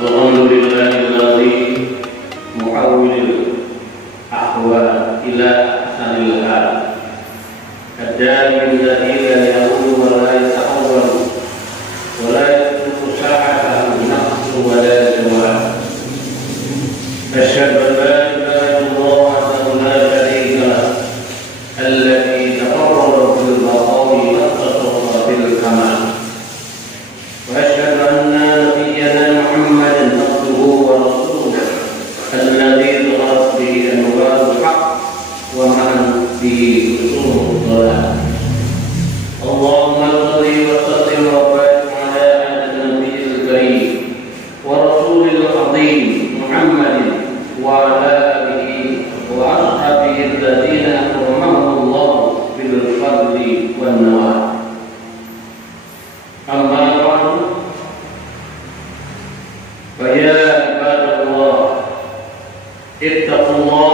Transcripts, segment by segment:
Alhamdulillahilladzi muhawwilil ahwa ila ahsanil hal. Ad-da'i alladzi la ya'ulu wa la yatahawwalu wa la yatruku sa'atahu naqsu wa la zawal. Asyhadu an la ilaha illallah wahdahu la syarika lahu alladzi taqarrara bil baqa'i wa tasarrafa bil kamal. وأشهد أن نبينا محمدا عبده ورسوله الذي ظهرت به أنوار الحق ومعن به أصول الضلال. اللهم صل وسلم وبارك على هذا النبي الكريم ورسول العظيم محمد وعلى آله وأصحابه الذين أكرمهم الله بالفضل والنوال. أما بعد فيا عباد الله اتقوا الله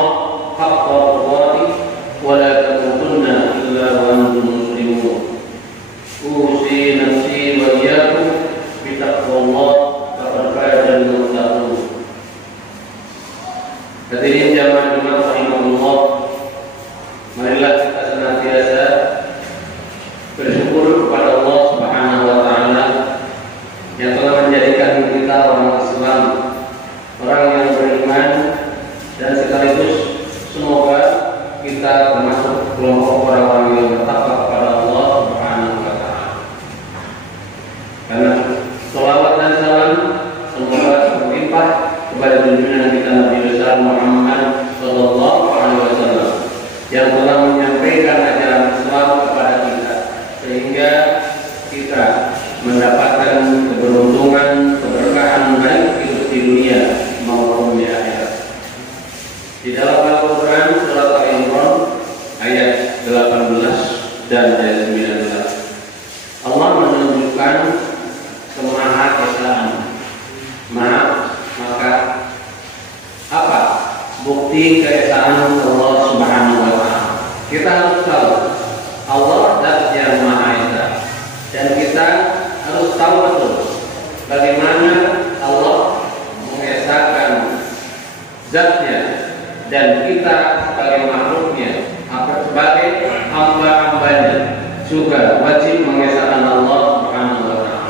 حق تقاته ولا تموتن إلا وأنتم مسلمون. أوصي نفسي وإياكم بتقوى الله فقد فاز المتقون. Hadirin jamaah Jumat rahimahullah, marilah kita senantiasa bersyukur kepada Allah Subhanahu wa taala yang telah menjadikan kita orang Islam, orang yang beriman, dan sekaligus semoga kita termasuk kelompok orang-orang yang bertakwa kepada Allah Subhanahu wa taala. Karena selawat dan salam semoga berlimpah kepada junjungan kita Nabi besar Muhammad sallallahu alaihi wasallam yang telah menyampaikan ajaran Islam kepada kita, sehingga kita mendapatkan keberuntungan, keberkahan baik hidup di dunia maupun di akhirat. Di dalam Al-Quran surat Al-Imran ayat 18 dan ayat 19, Allah menunjukkan kemahaesaan. Maka apa bukti keesaan Allah Subhanahu wa taala? Kita harus tahu Allah zat yang Maha Esa, dan kita harus tahu betul bagaimana Allah mengesahkan zatnya, dan kita sebagai makhluknya, sebagai hamba-hambanya juga wajib mengesahkan Allah Subhanahu wa taala.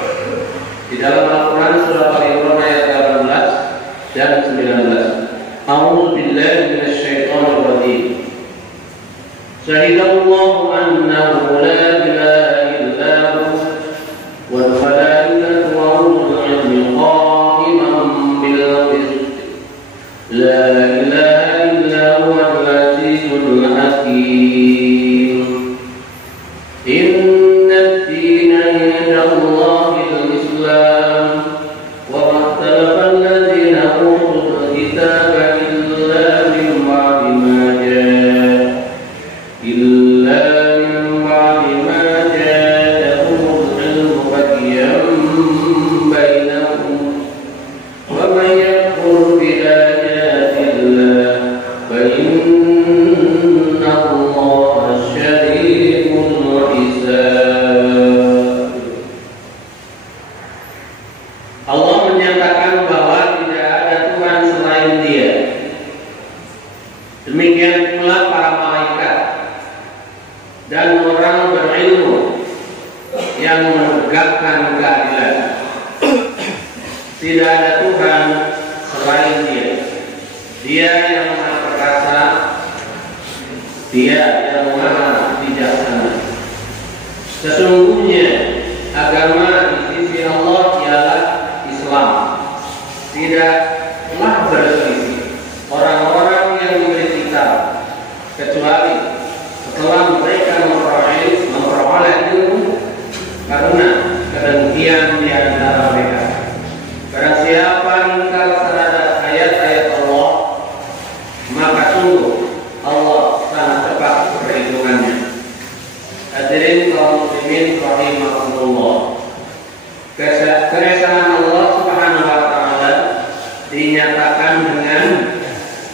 Di dalam Al-Quran surah Al-Imran ayat 18 dan 19, A'udzu billahi minasy syaithanir rajim. Syahidallahu annahu la ilaha illa hu wal malaikatu wa ulul ilmi qa'iman bil qist. La ilaha illa huwal azizul hakim. Inna ad-dina 'indallahil Islam wa ma ikhtalafa alladhina utul kitaba illa min ba'di ma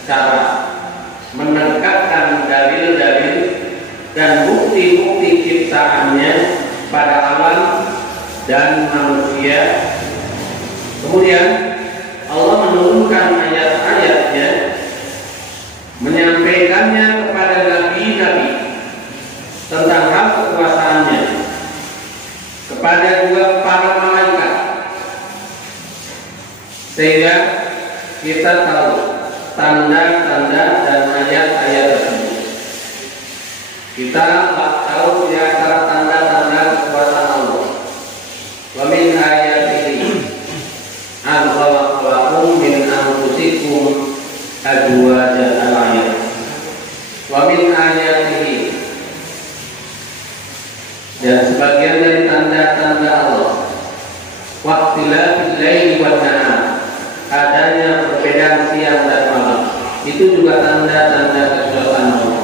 cara menegakkan dalil-dalil dan bukti bukti-bukti ciptaannya pada alam dan manusia. Kemudian Allah menurunkan ayat-ayatnya, menyampaikannya kepada nabi-nabi tentang hal kekuasaannya, kepada juga para malaikat, sehingga kita tahu tanda-tanda dan ayat-ayat tersebut. Kita tahu di antara tanda-tanda kekuasaan Allah. Wa min ayatihi an khalaqakum min anfusikum azwajan al-ayat. Wa min ayatihi, dan sebagian dari tanda-tanda Allah, waqtilafil laili wan nahar, adanya perbedaan siang dan malam, itu juga tanda-tanda kekuasaan Allah.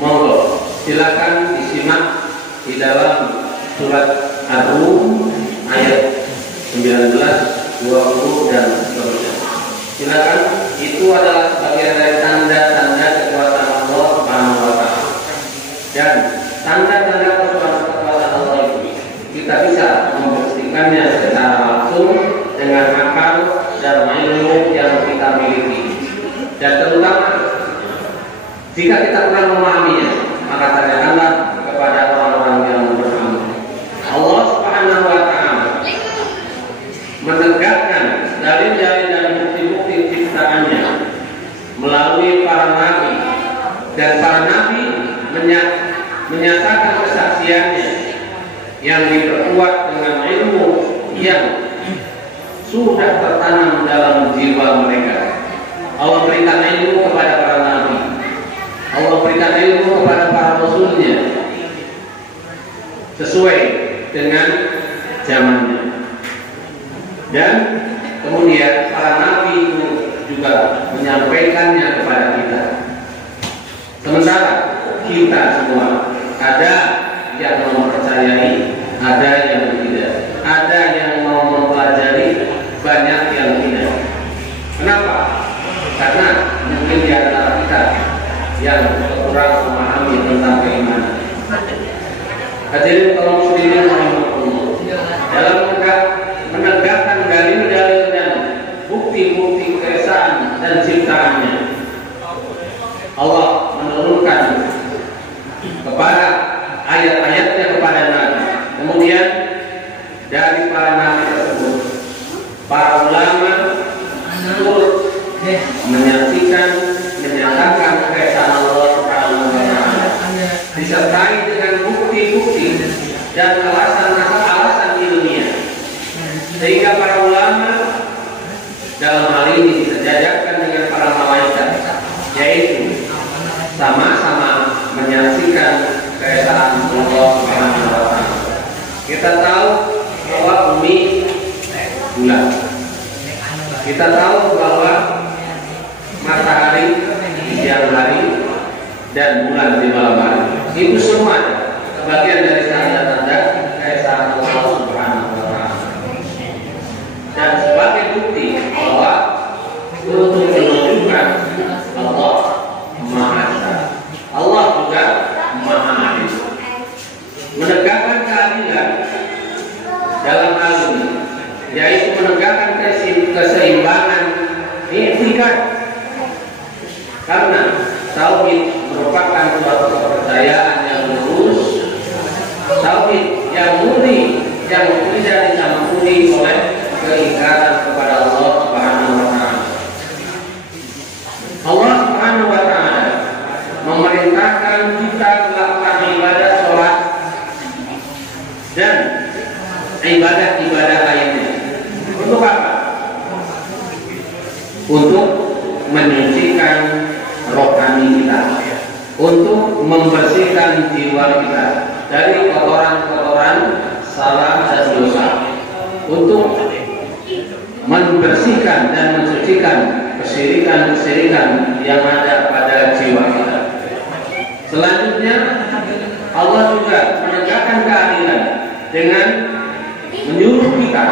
Monggo silakan disimak di dalam surat Ar-Rum ayat 19, 20 dan seterusnya. Silakan, itu adalah sebagian dari tanda-tanda kekuasaan Allah Subhanahu wa taala. Dan tanda-tanda kekuasaan Allah itu kita bisa membuktikannya secara langsung dengan akal dan ilmu yang kita miliki. Dan terutama jika kita kurang memahaminya, maka tanyakanlah kepada orang-orang yang berilmu. Allah Subhanahu wa taala menegakkan dalil-dalil dan bukti-bukti ciptaannya melalui para nabi, dan para nabi menyatakan kesaksiannya yang diperkuat dengan ilmu yang sudah tertanam dalam jiwa mereka. Allah berikan ilmu kepada para nabi, Allah berikan ilmu kepada para rasulnya sesuai dengan zamannya. Dan kemudian para nabi itu juga menyampaikannya kepada kita. Sementara kita semua, ada yang mempercayai, ada yang tidak, ada yang mau mempelajari, banyak yang tidak. Kenapa? Karena mungkin di antara kita yang kurang memahami tentang keimanan. Hadirin kaum muslimin rahimakumullah, dalam menegakkan dalil-dalil dan bukti-bukti keesaan dan ciptaannya, Allah menurunkan kepada ayat-ayatnya kepada nabi. Kemudian dari para nabi tersebut, para ulama turut menyaksikan, menyatakan keesaan Allah Subhanahu wa taala, disertai dengan bukti-bukti dan alasan-alasan ilmiah, sehingga para ulama dalam hal ini disejajarkan dengan para malaikat, yaitu sama-sama menyaksikan keesaan Allah Subhanahu wa taala. Kita tahu bahwa bumi bulat. Kita tahu bahwa matahari di siang hari dan bulan di malam hari. Itu semua sebagian dari tanda-tanda keesaan Allah Subhanahu wa taala. Dan sebagai bukti bahwa untuk menunjukkan Allah Maha Esa, Allah juga Maha Adil, menegakkan keadilan dalam hal ini, yaitu menegakkan keseimbangan i'tikad. Karena tauhid merupakan suatu kepercayaan yang lurus, tauhid yang murni, yang tidak dicampuri oleh keingkaran kepada Allah Subhanahu wa taala. Allah Subhanahu wa taala memerintahkan kita melakukan ibadah sholat dan ibadah-ibadah lainnya. Untuk apa? Untuk menyucikan rohani kita, untuk membersihkan jiwa kita dari kotoran-kotoran salah dan dosa, untuk membersihkan dan mensucikan kesyirikan-kesyirikan yang ada pada jiwa kita. Selanjutnya, Allah juga menegakkan keadilan dengan menyuruh kita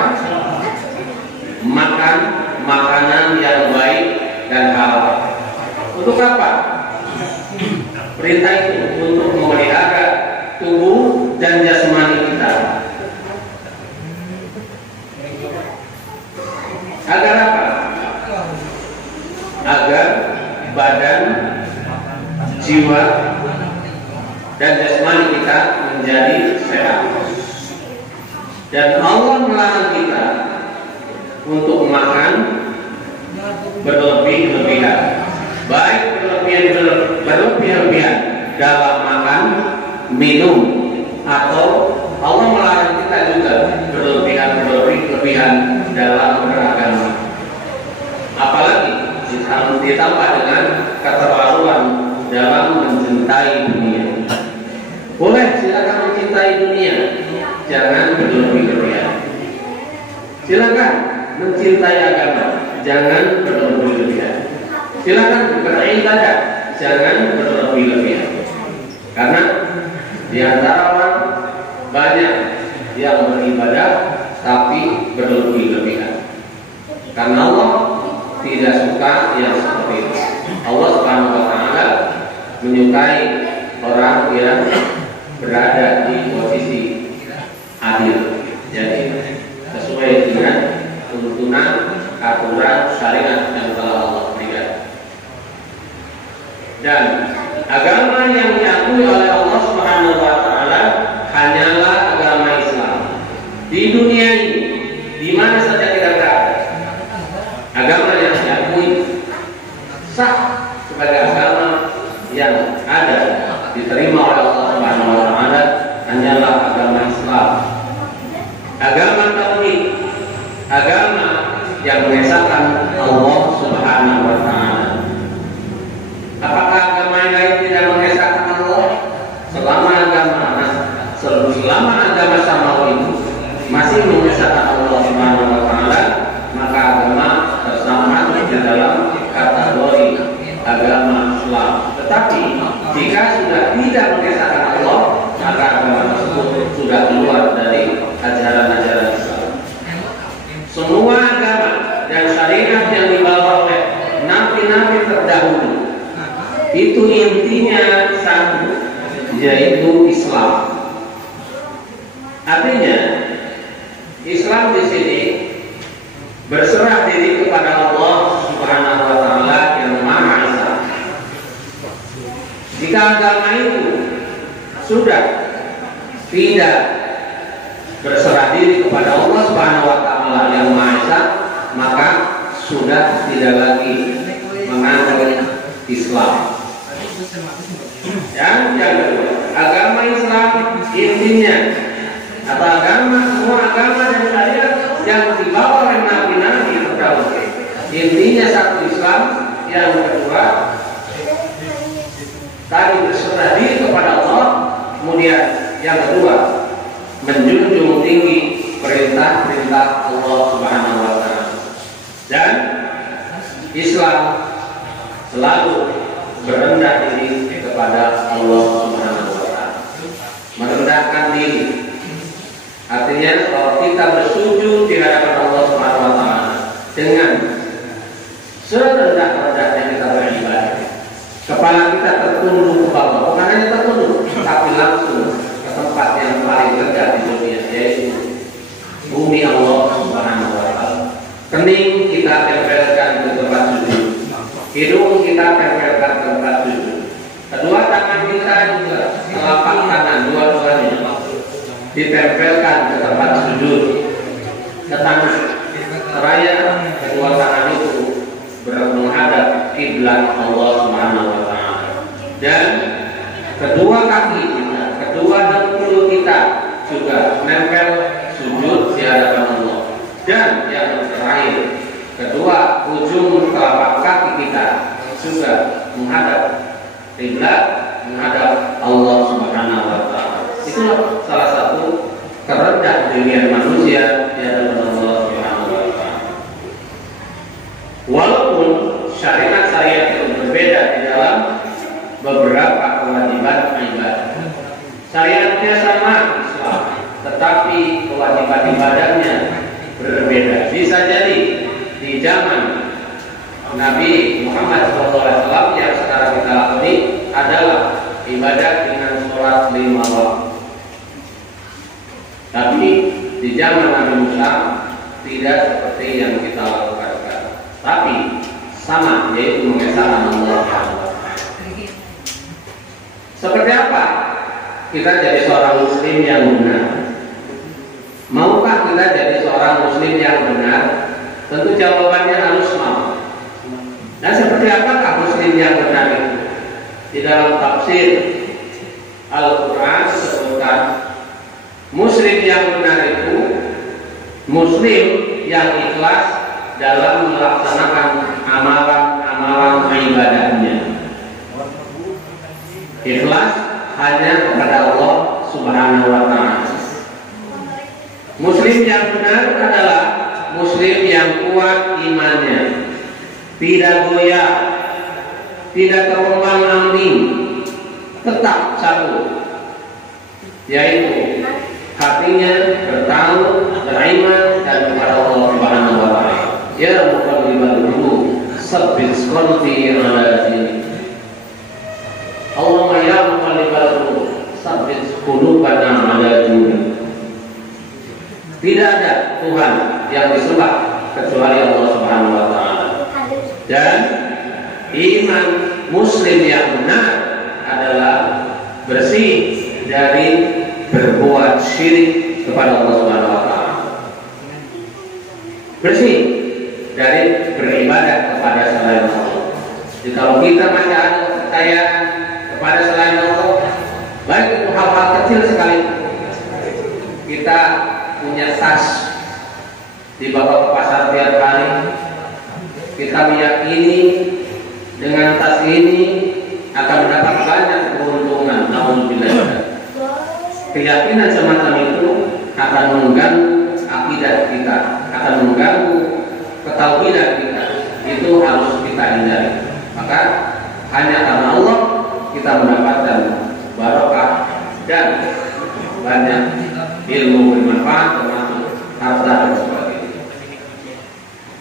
makan makanan yang baik dan halal. Untuk apa? perintah itu untuk memelihara tubuh dan jasmani kita. Agar apa? Agar badan, jiwa, dan jasmani kita menjadi sehat. Dan Allah melarang kita untuk makan berlebih-lebihan, baik berlebih-lebihan dalam makan, minum, atau Allah melarang kita juga berlebihan dalam beragama. Apalagi ditambah dengan keterlaluan dalam mencintai dunia. Boleh silakan mencintai dunia, jangan berlebih-lebihan. Silakan mencintai agama, jangan berlebih-lebihan. Silakan beribadah, jangan berlebih-lebihan. Karena di antara orang banyak yang beribadah tapi berlebih-lebihan. Karena Allah tidak suka yang seperti itu. Allah Subhanahu wa taala menyukai orang yang berada di posisi adil. Jadi sesuai dengan tuntunan aturan syariat yang telah Allah berikan. Dan agama yang diakui oleh Allah Subhanahu wa taala hanyalah agama Islam. Di dunia ini, di mana saja kita berada, agama yang diakui sah sebagai agama yang ada diterima oleh Allah Subhanahu wa taala hanyalah agama Islam. Agama tauhid, agama yang mengesahkan Allah Subhanahu wa taala. Apakah agama yang lain tidak mengesahkan Allah? Selama agama samawi itu masih mengesahkan Allah Subhanahu wa taala, maka agama tersama di dalam kategori agama Islam. Tetapi jika sudah tidak mengesahkan Allah, maka agama tersebut sudah keluar dari ajaran-ajaran Islam. Semua agama dan syariat yang dibawa oleh nabi-nabi terdahulu itu intinya satu, yaitu Islam. Artinya Islam di sini berserah diri kepada Allah Subhanahu wa taala yang Maha Esa. Jika agama itu sudah tidak berserah diri kepada Allah Subhanahu wa taala yang Maha Esa, maka sudah tidak lagi mengandung Islam. Yang kedua, agama Islam intinya atau semua agama dan syariat yang dibawa oleh nabi-nabi terdahulu intinya satu Islam. Yang kedua, tadi berserah diri kepada Allah. Kemudian yang kedua, menjunjung tinggi perintah-perintah Allah Subhanahu wa taala. Dan Islam selalu berendah diri kepada Allah Subhanahu wa taala. Merendahkan diri. Artinya kalau kita bersujud di hadapan Allah Subhanahu wa taala dengan serendah-rendahnya kita beribadah, kepala kita tertunduk ke bawah, bukan hanya tertunduk, tapi langsung ke tempat yang paling rendah di dunia, yaitu bumi Allah Subhanahu wa taala. Kening kita tempelkan ke tempat sujud, hidung kita tempelkan ke tempat sujud, kedua tangan kita juga telapak tangan dua-duanya ditempelkan ke tempat sujud, ke tangan seraya kedua tangan itu menghadap kiblat Allah Subhanahu wa taala. Dan kedua kaki kita, kedua dengkul kita juga nempel sujud di hadapan Allah. Dan yang terakhir, kedua ujung telapak kaki kita juga menghadap kiblat, menghadap Allah Subhanahu wa taala. Itulah salah satu kerendah dirian manusia di hadapan Allah Subhanahu wa taala. Walaupun syariat-syariat itu berbeda di dalam beberapa kewajiban ibadah. Syariatnya sama Islam, tetapi kewajiban ibadahnya berbeda. Bisa jadi di zaman Nabi Muhammad SAW yang sekarang kita lakoni adalah ibadah dengan sholat 5 waktu. Tapi di zaman Nabi Musa tidak seperti yang kita lakukan sekarang. Tapi sama, yaitu mengesahkan Allah. Seperti apa kita jadi seorang muslim yang benar? Maukah kita jadi seorang muslim yang benar? Tentu jawabannya harus mau. Dan seperti apakah muslim yang benar itu? Di dalam tafsir Al-Quran disebutkan muslim yang benar itu muslim yang ikhlas dalam melaksanakan amalan-amalan ibadahnya. Ikhlas hanya kepada Allah Subhanahu wa Ta'ala. Muslim yang benar adalah muslim yang kuat imannya, tidak goyah, tidak terombang-ambing, tetap satu, yaitu hatinya bertahu, beriman dan kepada Allah Subhanahu wa Ta'ala. Ya muqallibal qulub, tsabbit qalbi ala dinik. Allahumma ya muqallibal qulub, tsabbit qulubana ala dinik. Tidak ada Tuhan yang disembah kecuali Allah Subhanahu wa Ta'ala. Dan iman muslim yang benar adalah bersih dari berbuat syirik kepada Allah Subhanahu wa Ta'ala. Bersih dari beribadah kepada selain Allah. Jadi kalau kita masih ada kepercayaan kepada selain Allah, baik itu hal-hal kecil sekali, kita punya tas dibawa ke pasar tiap hari, kita meyakini dengan tas ini akan mendapat banyak keuntungan. Alhamdulillah. Keyakinan semacam itu akan mengganggu akidah kita, akan mengganggu ketauhidan kita. Itu harus kita hindari. Maka hanya karena Allah kita mendapatkan barokah dan banyak ilmu bermanfaat, termasuk harta dan sebagainya.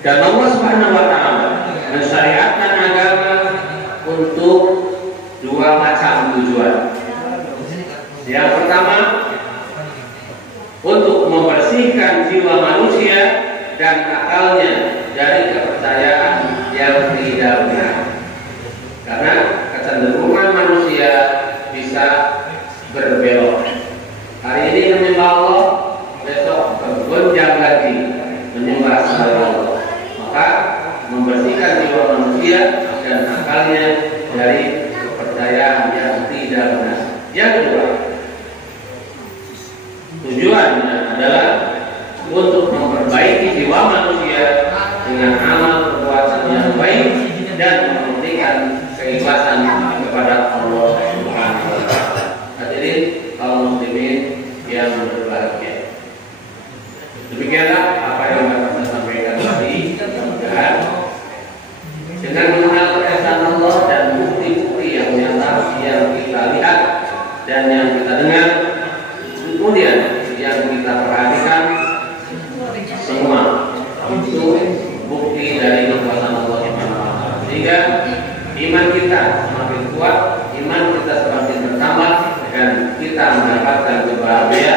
Dan Allah Subhanahu wa Ta'ala mensyariatkan agama untuk dua macam tujuan. Yang pertama, untuk membersihkan jiwa manusia dan akalnya dari kepercayaan yang tidak benar. Karena kecenderungan manusia bisa berbelok. Hari ini menyembah Allah, besok bergonjang lagi menyembah selain Allah. Maka membersihkan jiwa manusia dan akalnya dari kepercayaan yang tidak benar. Yang kedua, tujuannya adalah untuk memperbaiki jiwa manusia dengan amal perbuatan yang baik dan memberikan keikhlasan kepada Allah Subhanahu wa Ta'ala. Hadirin kaum muslimin yang berbahagia. Demikianlah apa yang dapat saya sampaikan tadi. Dan dengan mengenal keesaan Allah dan bukti-bukti yang nyata yang kita lihat dan yang kita dengar, kemudian yang kita perhatikan, semua itu bukti dari kekuasaan Allah Subhanahu wa Ta'ala. Sehingga iman kita semakin kuat, iman kita semakin bertambah, dan kita mendapatkan kebahagiaan